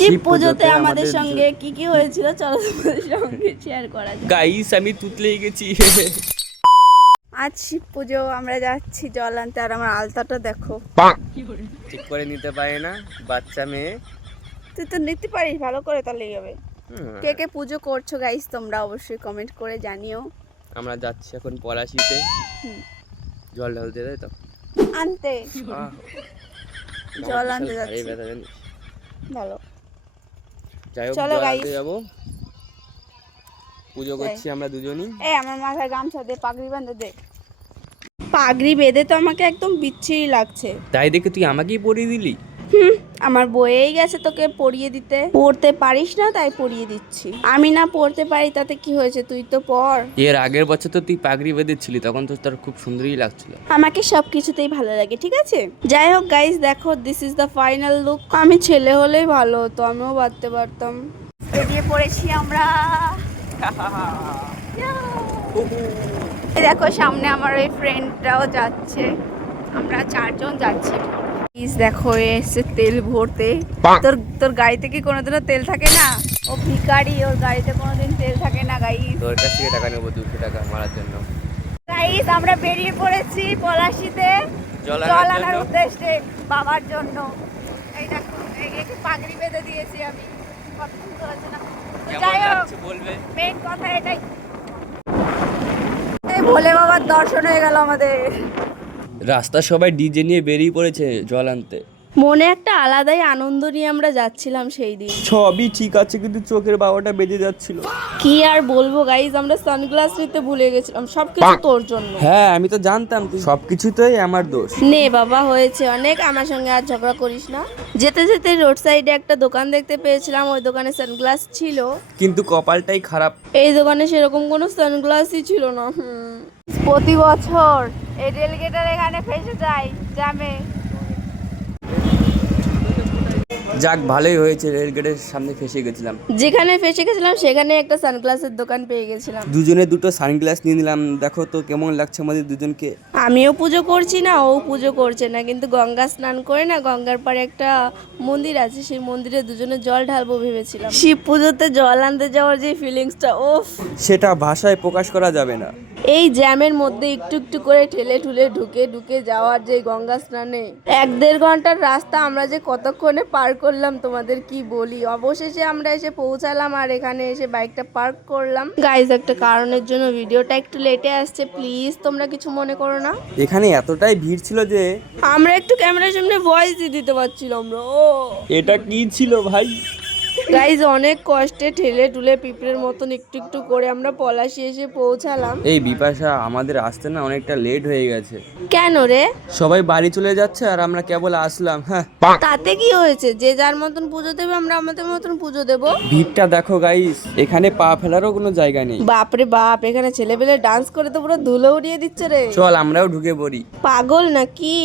শিব পুজোতে আমাদের সঙ্গে কি কি হয়েছিল চলো তোমাদের সঙ্গে শেয়ার করা যাক। গাইস আমি তুতলেই গেছি। আজ শিব পুজো, আমরা যাচ্ছি জল আনতে। আর আমার আলতাটা দেখো, ঠিক করে নিতে পারে না বাচ্চা মেয়ে। তুই তো নিতে পারিস ভালো করে, তাহলে হবে। কে কে পুজো করছো গাইস তোমরা অবশ্যই কমেন্ট করে জানিও। আমরা যাচ্ছি এখন পলাশিতে জল ঢালতে, তাই তো আনতে জল আনতে যাচ্ছি। ভালো, যাই হোক চলো জল guys। আনতে যাবো, পুজো করছি আমরা দুজনই। এই আমার মাথায় গামছা দে, পাগড়ি বাঁধে দে। পাগড়ি বেঁধে তো আমাকে একদম বিচ্ছিরি লাগছে। তাই দেখে তুই আমাকেই পরিয়ে দিলি। আমার বয়েই গেছে তোকে পড়িয়ে দিতে, পড়তে পারিস না তাই পড়িয়ে দিচ্ছি। আমি না পড়তে পারি তাতে কি হয়েছে, তুই তো পড়। এর আগের বছর তো তুই পাগড়ি বেঁধেছিলি, তখন তো তোর খুব সুন্দরই লাগছিল। আমাকে সব কিছুতেই ভালো লাগে, ঠিক আছে। যাই হোক গাইস, দেখো this is the final look. আমি ছেলে হলেই ভালো হতো, আমিও বাঁধতে পারতাম। বেরিয়ে পড়েছি আমরা। এই দেখো সামনে আমার ওই ফ্রেন্ডটাও যাচ্ছে, আমরা চারজন যাচ্ছি। প্লিজ দেখো এসে তেল ভরতে। তোর তোর গাড়িতে কি কোনোদিনও তেল থাকে না? ও ভিখারি, ওর গাড়িতে কোনোদিন তেল থাকে না গাইস। তোর কাছ থেকে টাকা নেবো 200 টাকা মারার জন্য। গাইস আমরা বেরিয়ে পড়েছি পলাশিতে জল জল আনার আনার জন্য? উদ্দেশ্যে বাবার জন্য। এই দেখো একে পাগড়ি বেঁধে দিয়েছি আমি, কত সুন্দর হচ্ছে না? তো কেমন যাই হোক, লাগছে বলবে। মেইন কথা এটাই। এই ভোলে বাবার দর্শন হয়ে গেল আমাদের। রাস্তা সবাই ডিজে নিয়ে বেরিয়ে পড়েছে জল আনতে। মনে একটা আলাদাই আনন্দ নিয়ে আমরা যাচ্ছিলাম সেই দিন। সবই ঠিক আছে, কিন্তু চোখের বাবাটা বেজে যাচ্ছিল। কি আর বলবো গাইজ, আমরা সানগ্লাস নিতে ভুলে গেছিলাম। সবকিছু তোর জন্য। হ্যাঁ আমি তো জানতাম তুই সবকিছুতেই আমার দোষ। নে বাবা, হয়েছে অনেক, আমার সঙ্গে আর ঝগড়া করিস না। যেতে যেতে রোড সাইডে একটা দোকান দেখতে পেয়েছিলাম, ওই দোকানে সানগ্লাস ছিল, কিন্তু কপালটাই খারাপ। এই দোকানে সেরকম কোনো সানগ্লাসই ছিল না। প্রতি বছর এই রেলগেটের এখানে ফেসে যায় জ্যামে। যাক ভালোই হয়েছে, রেলগেটের সামনে ফেসে গেছিলাম। যেখানে ফেসে গেছিলাম সেখানে একটা সানগ্লাসের দোকান পেয়ে গেছিলাম। দুজনে দুটো সানগ্লাস নিয়ে নিলাম। দেখো তো কেমন লাগছে আমাদের দুজনকে। আমিও পুজো করছি না, ও পুজো করছে না, কিন্তু গঙ্গা স্নান করে না গঙ্গার পাড়ে একটা মন্দির আছে, সেই মন্দিরে দুজনে জল ঢালবো ভেবেছিলাম। শিব পুজোতে জল আনতে যাওয়ার যে ফিলিংসটা, ওফ, সেটা ভাষায় প্রকাশ করা যাবে না। এই জ্যামের মধ্যে একটু একটু করে ঠেলে ঠুলে ঢুকে ঢুকে যাওয়ার যে গঙ্গা স্নানে 1-1.5 ঘন্টার রাস্তা আমরা যে কতক্ষণে পার করলাম তোমাদের কি বলি। অবশেষে আমরা এসে পৌঁছালাম আর এখানে এসে বাইকটা পার্ক করলাম। গাইজ একটা কারণের জন্য ভিডিওটা একটু লেটে আসছে, প্লিজ তোমরা কিছু মনে করো না। এখানে এতটাই ভিড় ছিল যে আমরা একটু ক্যামেরার সামনে ভয়েস দিতে পারছিলাম না। ও এটা কি ছিল ভাই। গাইজ অনেক কষ্টে ঠেলে টুলে পিঁপড়ের মতন একটু একটু করে আমরা পলাশি এসে পৌঁছালাম। এই বিপাশা, আমাদের আসতে না অনেকটা লেট হয়ে গেছে। কেন রে? সবাই বাড়ি চলে যাচ্ছে আর আমরা কেবল আসলাম। হ্যাঁ তাতে কি হয়েছে, যে যার মতন পুজো দেবে, আমরা আমাদের মতন পুজো দেবো। ভিড়টা দেখো গাইস, এখানে পা ফেলারও কোনো জায়গা নেই। বাপরে বাপ, এখানে ছেলেপেলে ডান্স করে তো পুরো ধুলো উড়িয়ে দিচ্ছে রে। চল আমরাও ঢুকে পড়ি। পাগল নাকি?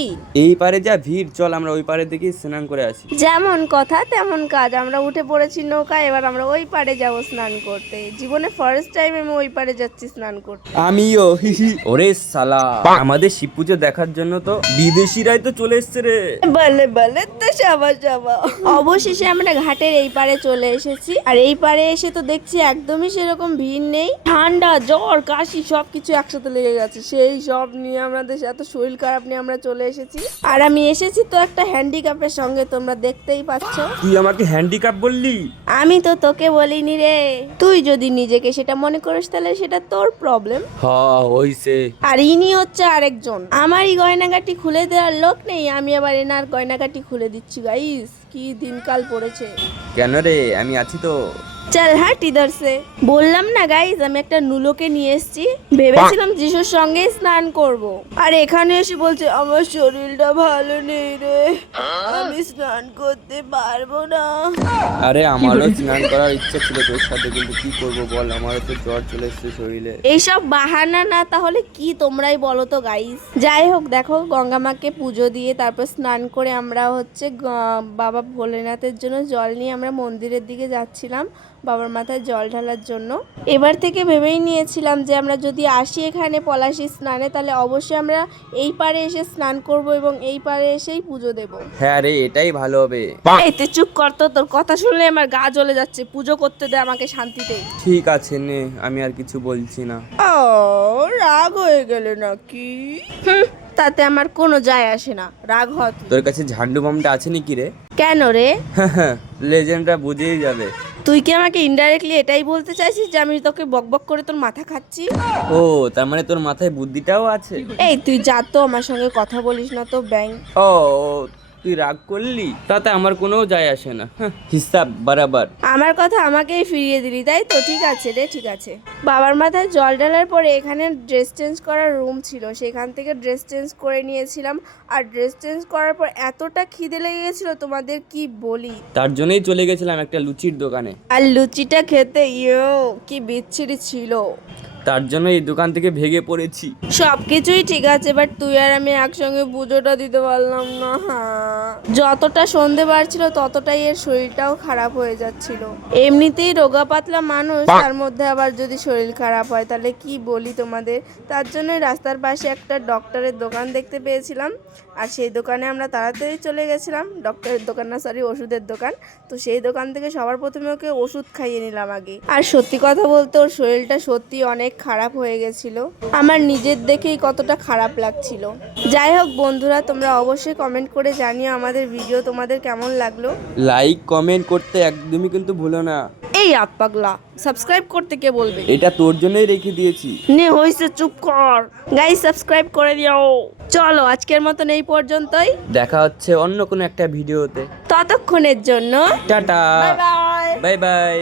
এই পারে যা ভিড়, চল আমরা ওই পারে দেখি স্নান করে আসি। যেমন কথা তেমন কাজ, আমরা উঠে পড়েছি নৌকা, এবার আমরা ওই পারে যাবো স্নান করতে। জীবনে ফার্স্ট টাইম আমি ওই পারে যাচ্ছি স্নান করতে। আমিও হিহি। ওরে সালা, আমাদের শিব পুজো দেখার জন্য তো বিদেশিরাই তো চলে এসছে রে। বলে বলে তো সাবাস সাবা। অবশেষে আমরা ঘাটের এই পারে চলে এসেছি, আর এই পারে এসে তো দেখছি একদমই সেরকম ভিড় নেই। ঠান্ডা, জ্বর, কাশি সবকিছু একসাথে লেগে গেছে। সেই সব নিয়ে আমাদের এত শরীর খারাপ নিয়ে আমরা চলে এসেছি। আর আমি এসেছি তো একটা হ্যান্ডিক্যাপের সঙ্গে, তোমরা দেখতেই পাচ্ছ। তুই আমাকে হ্যান্ডিক্যাপ বললি? আমি তো তোকে বলিনি রে, তুই যদি নিজেকে সেটা মনে করিস তাহলে সেটা তোর প্রবলেম। হ্যাঁ হইছে। আর ইনি হচ্ছে আরেকজন, আমারই গয়নাগাটি খুলে দেওয়ার লোক নেই, আমি আবার এনার গয়নাগাটি খুলে দিচ্ছি। গাইস কি দিনকাল পড়েছে। কেন রে, আমি আছি তো। চল হাট ইধার সে। বললাম না গাইস, আমি একটা নুলোকে নিয়ে এসেছি, ভেবেছিলাম যিশুর সঙ্গে স্নান করব, আর এখানে এসে বলছে আমার শরীরটা ভালো নেই রে, আমি স্নান করতে পারবো না। আরে আমারও স্নান করার ইচ্ছা ছিল তোর সাথে, কিন্তু কি করবো বল, আমারও তো জ্বর চলে এসছে শরীরে। এইসব বাহানা না তাহলে কি তোমরাই বলো তো গাইস। যাই হোক দেখো, গঙ্গা মাকে পুজো দিয়ে তারপর স্নান করে আমরা হচ্ছে বাবা ভোলেনাথের জন্য জল নিয়ে আমরা মন্দিরের দিকে যাচ্ছিলাম বাবার মাথায় জল ঢালার জন্য। এবার থেকে ভেবেই নিয়েছিলাম যে আমরা যদি আসি এখানে পলাশী স্নানে, তাহলে অবশ্যই আমরা এই পারে এসে স্নান করব এবং এই পারে এসেই পুজো দেব। হ্যাঁ রে, এটাই ভালো হবে। এই তুই চুপ কর তো, তোর কথা শুনলে আমার গা জ্বলে যাচ্ছে। পুজো করতে দে আমাকে শান্তিতে। ঠিক আছে নে, আমি আর কিছু বলছি না। ও রাগ হয়ে গেলে নাকি? তাতে আমার কোনো যায় আসে না, রাগ হ তুই। তোর কাছে ঝান্ডু বামটা আছে নাকি রে? কেন রে? লেজেন্ডরা বুঝেই যাবে। তুই কি আমাকে ইনডাইরেক্টলি এটাই বলতে চাইছিস যে আমি তোকে বকবক করে তোর মাথা খাচ্ছি? ও তার মানে তোর মাথায় বুদ্ধিটাও আছে। এই তুই যা তো, আমার সঙ্গে কথা বলিস না তো ব্যাং। ও তুই রাগ করলি, তাতে আমার কোনো যায় আসে না। হিসাব বরাবর। আমার কথা আমাকেই ফিরিয়ে দিলি তাই তো? ঠিক আছে রে, ঠিক আছে। বাবার মাথায় জল ঢালার পরে এখানে ড্রেস চেঞ্জ করার রুম ছিল, সেখান থেকে ড্রেস চেঞ্জ করে নিয়েছিলাম। আর ড্রেস চেঞ্জ করার পর এতটা খিদে লেগে গেছিল তোমাদের কি বলি। তার জন্যই চলে গেছিলাম একটা লুচির দোকানে। আর লুচিটা খেতে কি বিচ্ছিরি ছিল। তার জন্য এই দোকান থেকে ভেগে পড়েছি। সবকিছুই ঠিক আছে, বাট তুই আর আমি একসঙ্গে পুজোটা দিতে পারলাম না। যতটা সন্ধে বাড়ছিল ততটাই এর শরীরটাও খারাপ হয়ে যাচ্ছিল। এমনিতেই রোগা পাতলা মানুষ, তার মধ্যে আবার যদি শরীর খারাপ হয় তাহলে কি বলি তোমাদের। তার জন্য রাস্তার পাশে একটা ডক্টরের দোকান দেখতে পেয়েছিলাম, আর সেই দোকানে আমরা তাড়াতাড়ি চলে গেছিলাম। ডক্টরের দোকান না, সরি, ওষুধের দোকান। তো সেই দোকান থেকে সবার প্রথমে ওকে ওষুধ খাইয়ে নিলাম আগে। আর সত্যি কথা বলতে ওর শরীরটা সত্যি অনেক খারাপ হয়ে গেছিল, আমার নিজের দেখেই কতটা খারাপ লাগছিল। যাই হোক বন্ধুরা, তোমরা অবশ্যই কমেন্ট করে জানিও আমাদের ভিডিও তোমাদের কেমন লাগলো। লাইক কমেন্ট করতে একদমই কিন্তু ভুলো না। এই পাগলা, সাবস্ক্রাইব করতে কে বলবে? এটা তোর জন্যই রেখে দিয়েছি। নে হইছে, চুপ কর। গাইস সাবস্ক্রাইব করে দিও। চলো আজকের মতন এই পর্যন্তই, দেখা হচ্ছে অন্য কোনো একটা ভিডিওতে। ততক্ষণের জন্য tata, bye bye. Bye bye.